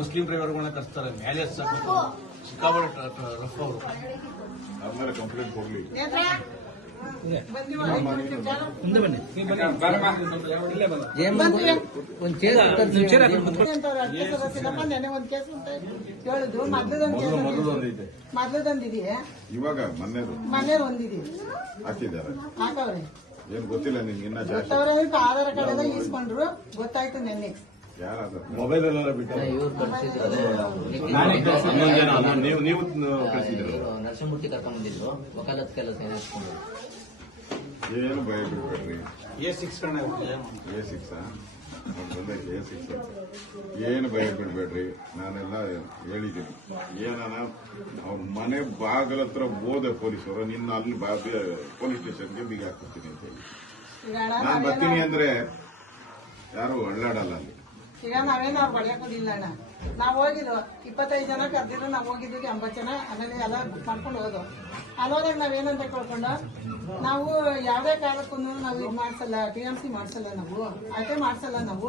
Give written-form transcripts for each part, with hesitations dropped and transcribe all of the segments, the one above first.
Muslim ಡ್ರೈವರ್ಗಳನ್ನ ಕರ್ಸ್ತಾರೆ ಮೇಲೆ ಸಿಕ್ಕಾಪಟ್ಟೆ rough ಅವರು ಆದ್ಮೇಲೆ ಕಂಪ್ಲೇಂಟ್ ಕೊಡ್ಲಿ. ಮುಂದೆ ಬನ್ನಿ. ನೆನೆ ಒಂದ್ ಕೇಸ್ ಅಂತ ಹೇಳಿದ್ರು. ಮೊದ್ಲದೊಂದಿದೆಯೇ, ಇವಾಗ ಮನೇದು ಒಂದಿದೆ ಹಾಕಿದ್ದಾರೆ. ಹಾಕವ್ರೆ. ಏನ್ ಗೊತ್ತಿಲ್ಲ ನಿಮ್ಗೆ ಇನ್ನ ಜಾಸ್ತಿ. ಆಧಾರ್ ಕಾರ್ಡ್ ಎಲ್ಲ ಈಸ್ಕೊಂಡ್ರು, ಗೊತ್ತಾಯ್ತು ನೆನ್ನೆ. ಮೊಬೈಲ್ ಎಲ್ಲ ಬಿಟ್ಟು ನೀವು ನರಸಿಂಹಮೂರ್ತಿ ಕರ್ಕೊಂಡ್ ಬಂದಿದ್ರು. ವಕಾಲತ್ ಕೆಲಸ ಏನು ಭಯ ಬಿಡ್ಬೇಡ್ರಿ. A6 ಏನು ಭಯ ಬಿಡ್ಬೇಡ್ರಿ. ನಾನೆಲ್ಲ ಹೇಳಿದ್ದೀನಿ. ಏನಾನ ಅವ್ರ ಮನೆ ಬಾಗಲ ಹತ್ರ ಹೋದೆ ಪೊಲೀಸರು, ನಿನ್ನ ಅಲ್ಲಿ ಪೊಲೀಸ್ ಸ್ಟೇಷನ್ಗೆ ಬೀಗ ಹಾಕ್ಬಿಡ್ತೀನಿ ಅಂತ ಹೇಳಿ. ನಾನು ಬರ್ತೀನಿ ಅಂದ್ರೆ ಯಾರು ಅಳ್ಳಾಡಲ್ಲ ಅಲ್ಲಿ. ಈಗ ನಾವೇನು ಅವ್ರು ಬಳಿಯಾಕೋದಿಲ್ಲ ಅಣ್ಣ. ನಾವ್ ಹೋಗಿದ್ವು 25 ಜನ ಕರ್ದಿದ್ರು. ನಾವ್ ಹೋಗಿದ್ವಿ 80 ಜನ. ಆಮೇಲೆ ಎಲ್ಲ ಬುಕ್ ಮಾಡ್ಕೊಂಡು ಹೋದ್ವು. ಅಲ್ಲೋದಾಗ ನಾವೇನಂತ ಕೇಳ್ಕೊಂಡು, ನಾವು ಯಾವ್ದೇ ಕಾಲಕ್ಕೂ ನಾವು ಇದು ಮಾಡ್ಸಲ್ಲ, TMC ಮಾಡ್ಸಲ್ಲ, ನಾವು ಅದೇ ಮಾಡ್ಸಲ್ಲ. ನಾವು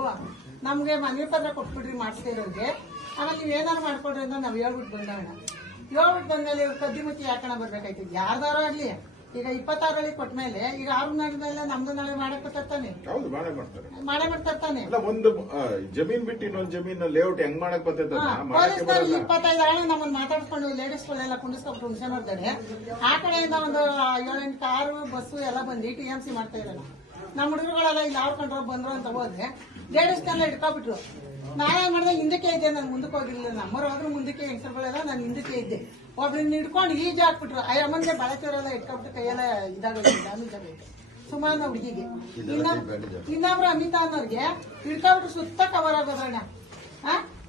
ನಮ್ಗೆ ಮನೆ ಪತ್ರ ಕೊಟ್ಬಿಡ್ರಿ ಮಾಡಿಸ್ತಿರೋರಿಗೆ. ಆಮೇಲೆ ನೀವ್ ಏನಾರು ಮಾಡ್ಕೊಡ್ರಿ ಅಂತ ನಾವ್ ಹೇಳ್ಬಿಟ್ಟು ಬಂದವಣ್ಣ. ಹೇಳ್ಬಿಟ್ಟು ಬಂದ್ಮೇಲೆ ಇವ್ರು ಕದ್ದಿ ಮುಚ್ಚಿ ಯಾಕಣ ಬರ್ಬೇಕಾಯ್ತು. ಯಾರ್ದಾರು ಆಗ್ಲಿ. ಈಗ 26 ಕೊಟ್ಮೇಲೆ ಈಗ 6 ನಾಳೆ ನಮ್ದು ನಾಳೆ ಮಾಡಕ್ ಬರ್ತಾನೆ. ಹೌದು, ಮಾಡೇ ಮಾಡ್ತಾರೆ. ಒಂದು ಜಮೀನ್ ಬಿಟ್ಟು ಇನ್ನೊಂದು ಜಮೀನ್ ಲೇಔಟ್ ಹೆಂಗ್ ಮಾಡಕ್ ಬರ್ತೈತೆ. ಪೊಲೀಸ್ನವ್ರು 25 ಆಳು ನಮ್ಮನ್ನ ಮಾತಾಡ್ಸ್ಕೊಂಡು ಲೇಡೀಸ್ಗಳೆಲ್ಲ ಕುಂಡಿಸ್ಕೊಂಡು ಹುಣಸೆ ನೋಡ್ತಾರೆ. ಆ ಕಡೆಯಿಂದ ಒಂದು 7-8 ಕಾರು ಬಸ್ಸು ಎಲ್ಲ ಬಂದು TMC ಮಾಡ್ತಾ ಇರಲ್ಲ. ನಮ್ಮ ಹುಡುಗರುಗಳೆಲ್ಲ ಇಲ್ಲಿ ಆಡ್ಕೊಂಡ್ರು ಬಂದ್ರು ಅಂತ ಹೋದ್ರೆ ಲೇಡೀಸ್ನೆಲ್ಲ ಹಿಡ್ಕೊಬಿಟ್ರು. ನಾನೇನ್ ಮಾಡಿದೆ, ಹಿಂದಕ್ಕೆ ಇದ್ದೆ. ನಾನು ಮುಂದಕ್ಕೆ ಹೋಗಿರ್ಲಿಲ್ಲ. ನಮ್ಮವ್ರು ಹೋದ್ರು ಮುಂದಕ್ಕೆ, ಹೆಂಗಸರುಗಳೆಲ್ಲ ನಾನು ಹಿಂದಕ್ಕೆ ಇದ್ದೆ. ಒಬ್ರನ್ನ ಹಿಡ್ಕೊಂಡು ಈಜು ಹಾಕ್ಬಿಟ್ರು. ಆ ಅಮ್ಮನ್ಗೆ ಬಳಕೆಯವರೆಲ್ಲ ಇಟ್ಕೊಬಿಟ್ಟು ಕೈಯೆಲ್ಲ ಇದಾಗೋದು, ಡ್ಯಾಮೇಜ್ ಆಗೋದು ಸುಮಾರು ಹುಡುಗಿಗೆ. ಇನ್ನೊಬ್ರು ಅಮಿತಾ ಅನ್ನೋರ್ಗೆ ಹಿಡ್ಕೊಬಿಟ್ರು ಸುತ್ತ ಕವರ್ ಆಗೋದ್ರಣ್ಣ.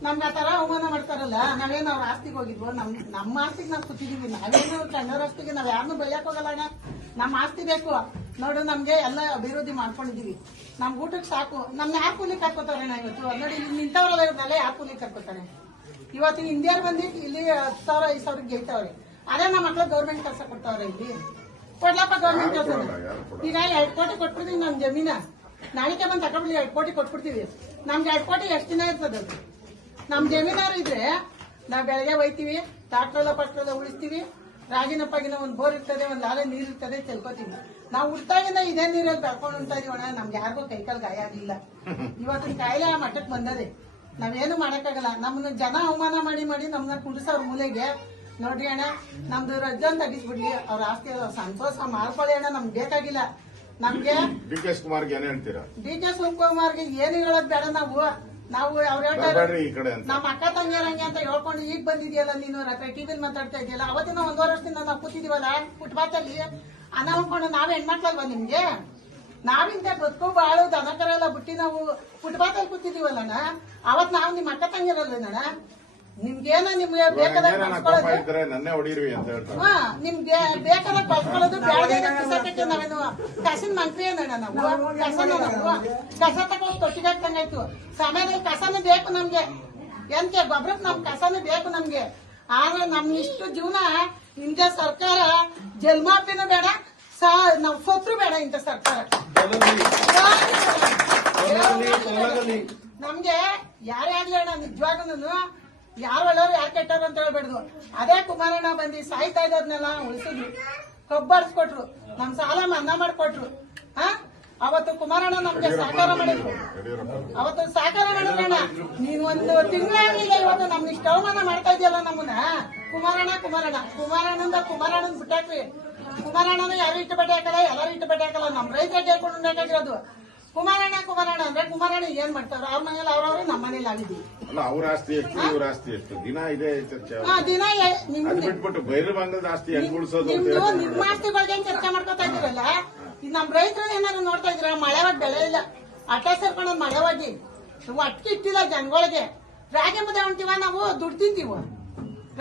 ನಮ್ಗೆ ಆ ತರ ಅವಮಾನ ಮಾಡ್ತಾರಲ್ಲ. ನಾವೇನು ಅವ್ರ ಆಸ್ತಿಗೆ ಹೋಗಿದ್ವು, ನಮ್ಮ ಆಸ್ತಿಗೆ ನಾವು ಕೂತಿದೀವಿ. ನಾವೇನು ಕಣ್ಣವ್ರ ಆಸ್ತಿಗೆ ನಾವ್ ಯಾರನ್ನೂ ಬೈಯಕ್ ಹೋಗಲ್ಲ ಅಣ್ಣ. ನಮ್ಮ ಆಸ್ತಿ ಬೇಕು ನೋಡು. ನಮ್ಗೆ ಎಲ್ಲ ಅಭಿವೃದ್ಧಿ ಮಾಡ್ಕೊಂಡಿದೀವಿ. ನಮ್ ಊಟಕ್ಕೆ ಸಾಕು. ನಮ್ನ ಯಾರು ಕೂಲಿಗೆ ಹಾಕೋತಾರಣ್ಣ ಇವತ್ತು? ನೋಡಿ, ಇಲ್ಲಿ ನಿಂತವ್ರಲ್ಲ, ಇವ್ರನ್ನೆಲ್ಲ ಯಾರು ಕೂಲಿಗೆ ಹಾಕೋತಾರೆ? ಇವತ್ತು ಇಂಡಿಯಾರ್ ಬಂದಿಟ್ಟು ಇಲ್ಲಿ 10,000-5,000 ಗೆಲ್ತಾವ್ರೆ. ಅದೇ ನಮ್ಮ ಮಕ್ಳು ಗೌರ್ಮೆಂಟ್ ಕೆಲಸ ಕೊಡ್ತಾವ್ರೆ. ಇಲ್ಲಿ ಕೊಡ್ಲಪ್ಪ ಗೌರ್ಮೆಂಟ್ ಕೆಲಸ. ಈಗ 2 ಕೋಟಿ ಕೊಟ್ಬಿಡ್ತೀವಿ ನಮ್ ಜಮೀನ. ನಾಳಿಕೆ ಬಂದು ತಗೊಂಡ್ಬಿಡಿ 2 ಕೋಟಿ ಕೊಟ್ಬಿಡ್ತೀವಿ. ನಮ್ಗೆ 2 ಕೋಟಿ ಎಷ್ಟು ದಿನ ಇರ್ತದೆ? ನಮ್ ಜಮೀನಾರು ಇದ್ರೆ ನಾವ್ ಬೆಳಗ್ಗೆ ಒಯ್ತೀವಿ, ಟ್ರಾಕ್ಟರ್ ಪಟ್ರೆಲ್ಲ ಉಳಿಸ್ತೀವಿ. ರಾಗಿನಪ್ಪಾಗಿನ ಒಂದ್ ಬೋರ್ ಇರ್ತದೆ, ಒಂದ್ ಲಾಲೆ ನೀರ್ ಇರ್ತದೆ, ಚೆಲ್ಕೋತೀವಿ. ನಾವು ಹುಟ್ಟಾಗಿಂದ ಇದೇ ನೀರಲ್ಲಿ ಬೆಳ್ಕೊಂಡು ಉಂಟಾ ಇದೀವಣ್ಣ. ನಮ್ಗೆ ಯಾರಿಗೂ ಕೈಕಾಲ್ ಗಾಯ ಆಗಿಲ್ಲ. ಇವತ್ತಿನ ಕಾಯಿಲೆ ಆ ಮಟ್ಟಕ್ಕೆ ಬಂದದೆ. ನಾವೇನು ಮಾಡಕ್ಕಾಗಲ್ಲ. ನಮ್ಮನ್ನ ಜನ ಅವಮಾನ ಮಾಡಿ ನಮ್ಮನ್ನ ಕುಡಿಸೋರ್ ಮೂಲೆಗೆ. ನೋಡ್ರಿ ಅಣ್ಣ, ನಮ್ದು ರಜ್ಜನ್ ತೆಗಿಸ್ಬಿಡ್ಲಿ. ಅವ್ರ ಆಸ್ತಿ ಸಂತೋಷ ಮಾಡ್ಕೊಳ್ಳಿ ಅಣ್ಣ. ನಮ್ಗೆ ಬೇಕಾಗಿಲ್ಲ. ನಮ್ಗೆ DK ಶಿವಕುಮಾರ್ಗೆ ಏನ್ ಹೇಳ್ತೀರಾ? DK ಶಿವಕುಮಾರ್ಗೆ ಏನು ಹೇಳೋದ್ ಬೇಡ. ನಾವು ಅವ್ರು ಹೇಳ್ತಾರೆ ನಮ್ಮ ಅಕ್ಕ ತಂಗಿಯರಂಗೆ ಅಂತ ಹೇಳ್ಕೊಂಡು ಈಗ ಬಂದಿದ್ಯಲ್ಲ ನೀನು. ರಾತ್ರಿ ಟಿವಿಲಿ ಮಾತಾಡ್ತಾ ಇದೆಯಲ್ಲ. ಅವತ್ತಿನ 1.5 ವರ್ಷದಿಂದ ನಾವು ಕೂತಿದೀವಲ್ಲ ಫುಟ್ಪಾತ್ ಅಲ್ಲಿ. ಅನ್ನ ಹೊಂದ್ಕೊಂಡು ನಾವ್ ಹೆಣ್ಮಕ್ಳಲ್ವಾ ನಿಮ್ಗೆ? ನಾವಿಂದ ಬದುಕು ಬಾಳು ದನಕರ ಎಲ್ಲ ಬಿಟ್ಟು ನಾವು ಫುಟ್ಪಾತ್ ಅಲ್ಲಿ ಕೂತಿದೀವಲ್ಲಣ್ಣ. ಅವತ್ ನಾವ್ ನಿಮ್ ಅಕ್ಕ ತಂಗಿರಲ್ವೇನಣ್ಣ? ನಿಮ್ಗೇನ ನಿಮ್ಗೆ ಬೇಕಾದಾಗ ನನ್ನೇ ಹೊಡೀರಿ ಅಂತ ಹೇಳ್ತಾರೆ. ನಿಮ್ಗೆ ಬೇಕಾದಾಗ ಬಳಸ್ಕೊಳ್ಳೋದು ಬೇಡದೇ ನಾವೇನು ಕಸಿನ ಮಂತ್ರಿ ಏನಣ್ಣ? ನಾವು ಕಸನ ಕಸ ತಗೊಂಡು ತೊಟ್ಟಿಗೆ ಹಾಕ್ತಂಗಾಯ್ತು. ಸಮಯದಲ್ಲಿ ಕಸನೇ ಬೇಕು ನಮ್ಗೆ. ಎಂತೆ ಗೊಬ್ಬರಕ್ಕೆ ನಮ್ ಕಸನೇ ಬೇಕು ನಮ್ಗೆ. ಆದ್ರೆ ನಮ್ ಇಷ್ಟು ಜೀವನ ಇಂಥ ಸರ್ಕಾರ ಜಲ್ಮಾಪಿನೂ ಬೇಡ, ನಾವ್ ಸೊತ್ರು ಬೇಡ ಇಂಥ ಸರ್ಕಾರ. ನಮ್ಗೆ ಯಾರೇ ಆಗ್ಲಿ ಅಣ್ಣ, ನಿಜವಾಗ್ಲೂ ಯಾರು ಒಳ್ಳೋರು ಯಾರು ಕೆಟ್ಟವ್ರು ಅಂತ ಹೇಳ್ಬೇಡ್ದು. ಅದೇ ಕುಮಾರಣ್ಣ ಬಂದು ಸಾಯ್ತಾ ಇದ್ದವ್ರನ್ನೆಲ್ಲ ಉಳಿಸಿದ್ರು, ಕಬ್ಬಾಡಿಸ್ಕೊಟ್ರು, ನಮ್ ಸಾಲ ಮನ್ನಾ ಮಾಡ್ಕೊಟ್ರು. ಅವತ್ತು ಕುಮಾರಣ್ಣ ನಮ್ಗೆ ಸಹಕಾರ ಮಾಡಿದ್ರು. ಅವತ್ತು ಸಹಕಾರ ಮಾಡಿದ್ರಣ್ಣ. ನೀನ್ 1 ತಿಂಗಳಾಗ್ಲಿಲ್ಲ ಇವತ್ತು ನಮ್ನ ಇಷ್ಟ ಅವಮಾನ ಮಾಡ್ತಾ ಇದೆಯಲ್ಲ ನಮ್ಮನ್ನ. ಕುಮಾರಣ್ಣನ ಬಿಟ್ಟಾಕ್ರಿ. ಕುಮಾರಣ್ಣನ ಯಾರು ಇಟ್ಟು ಬಟ್ಟೆ ಹಾಕಲ್ಲ, ಎಲ್ಲರೂ ಇಟ್ಟು ಬಟ್ಟೆ ಹಾಕಲ್ಲ. ನಮ್ ರೈತರಿಗೆ ಹೇಳ್ಕೊಂಡು ಬೇಕಾಗಿರೋದು ಕುಮಾರಣ್ಣ ಅಂದ್ರೆ ಕುಮಾರಣ್ಣ ಏನ್ ಮಾಡ್ತಾರ? ಅವ್ರ ಮನೇಲಿ ಅವ್ರವ್ರು, ನಮ್ಮ ಮನೇಲಿ ಆಗಿದ್ದೀವಿ. ಅವ್ರ ಆಸ್ತಿ ಎಷ್ಟು, ಇವ್ರ ಆಸ್ತಿ ಎಷ್ಟು, ದಿನ ಇದೆ ಚರ್ಚೆ. ದಿನ ಬಿಟ್ಬಿಟ್ಟು ಬೈರಭಂಗದ ಆಸ್ತಿ ಹೆಂಗ್ ಉಳಿಸೋದು? ನಿಮ್ಮ ಆಸ್ತಿ ಬಗ್ಗೆ ಚರ್ಚೆ ಮಾಡ್ಕೊತಾ ಇದೀರಲ್ಲ. ನಮ್ ರೈತರು ಏನಾದ್ರು ನೋಡ್ತಾ ಇದ್ರ? ಮಳೆವಾಗಿ ಬೆಳೆ ಇಲ್ಲ, ಅಟ್ಟ ಸೇರ್ಕೊಂಡ್ ಮಳೆವಾಗಿ ಅಟ್ಟಿ ಇಟ್ಟಿಲ್ಲ ಜನಗಳಿಗೆ. ರಾಗಿ ಮುದ್ದೆ ಉಣ್ತೀವ ನಾವು, ದುಡ್ಡು ತಿಂತೀವ.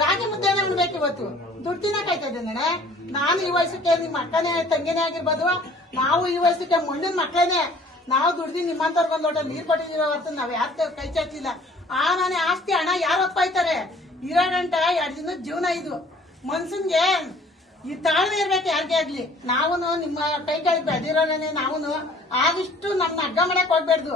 ರಾಗಿ ಮುದ್ದೆನೇ ಉಣ್ಬೇಕು ಇವತ್ತು. ದುಡ್ಡು ತಿನ್ನಕಾಯ್ತಾ ಇದ್ದೇನೆ ನಾನು. ಈ ವಯಸ್ಸಕ್ಕೆ ನಿಮ್ಮ ಅಕ್ಕನೇ ತಂಗಿನೇ ಆಗಿರ್ಬೋದು. ನಾವು ಈ ವಯಸ್ಸಕ್ಕೆ ಮಣ್ಣಿನ ಮಕ್ಕಳೇನೆ. ನಾವು ದುಡ್ದು ನಿಮ್ಮಂತವ್ರಿಗೊಂದು ಲೋಟ ನೀರ್ ಕೊಟ್ಟಿದೀವಿ ಹೊರತು ನಾವ್ ಯಾರ ಕೈ ಚಾಚಿಲ್ಲ. ಆ ಮನೆ ಆಸ್ತಿ ಹಣ ಯಾರು ಒಪ್ಪಾಯ್ತಾರೆ? 2 ಗಂಟೆ 2 ದಿನದ ಜೀವನ ಇದು. ಮನ್ಸನ್ಗೆ ಈ ತಾಳ್ಮೆ ಇರ್ಬೇಕು ಯಾರಿಗೆ ಆಗ್ಲಿ. ನಾವು ನಿಮ್ಮ ಕೈ ಕೆಳಗೆ ಬೆಳೆದಿರೋನೇ. ನಾವು ಆದಷ್ಟು ನಮ್ನ ಅಗ್ಗ ಮಾಡಕ್ ಹೋಗ್ಬೇಡ್ದು.